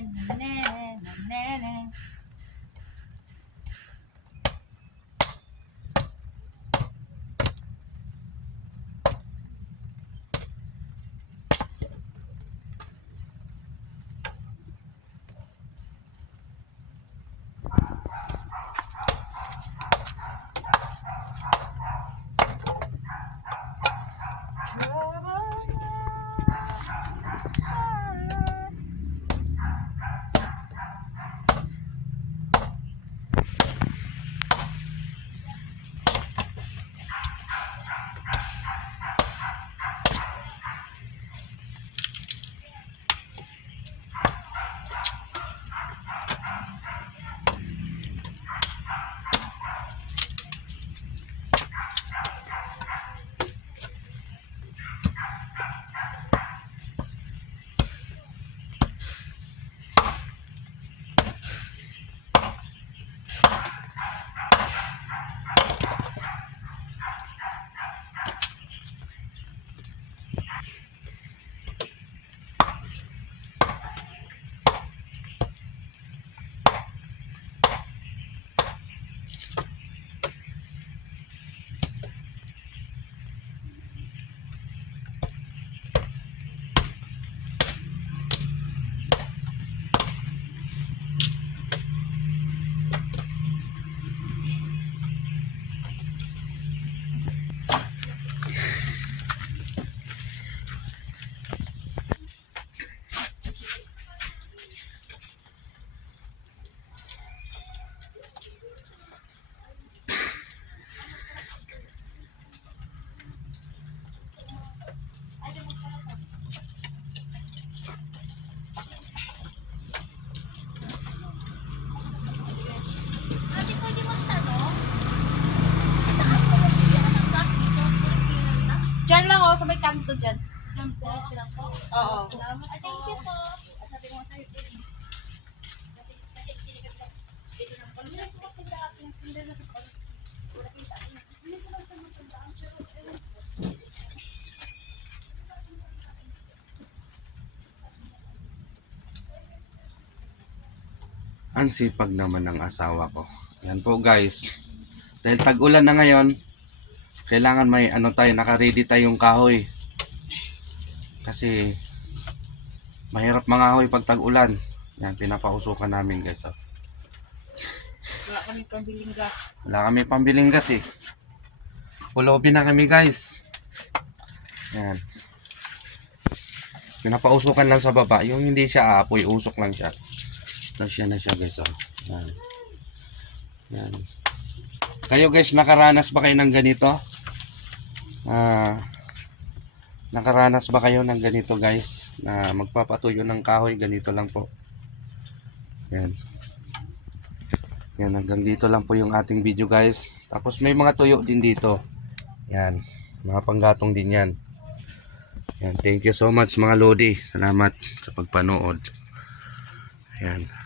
na na na na na kanto dyan. Diyan po, lang po. Oo. Salamat po. Thank you po. Sabi mo sa'yo, Ang sipag naman ng asawa ko. Yan po guys. Dahil tag-ulan na ngayon, kailangan may ano tayo, naka-ready tayong kahoy. Kasi mahirap mangahoy pag tag-ulan. Yan, pinapausukan namin guys. oh. Wala kami pambiling gas. Wala kami pambiling gas eh. Pulobin na kami guys. Yan. Pinapausukan lang sa baba. Yung hindi siya aapoy, usok lang siya. Tapos yan na siya guys. Oh. Yan. Yan. Kayo guys, nakaranas ba kayo ng ganito? Ah, nakaranas ba kayo ng ganito guys? Na magpapatuyo ng kahoy, ganito lang po. Yan. Yan, hanggang dito lang po yung ating video guys. Tapos may mga tuyo din dito. Yan, mga panggatong din yan. Yan, thank you so much mga Lodi. Salamat sa pagpanood. Yan.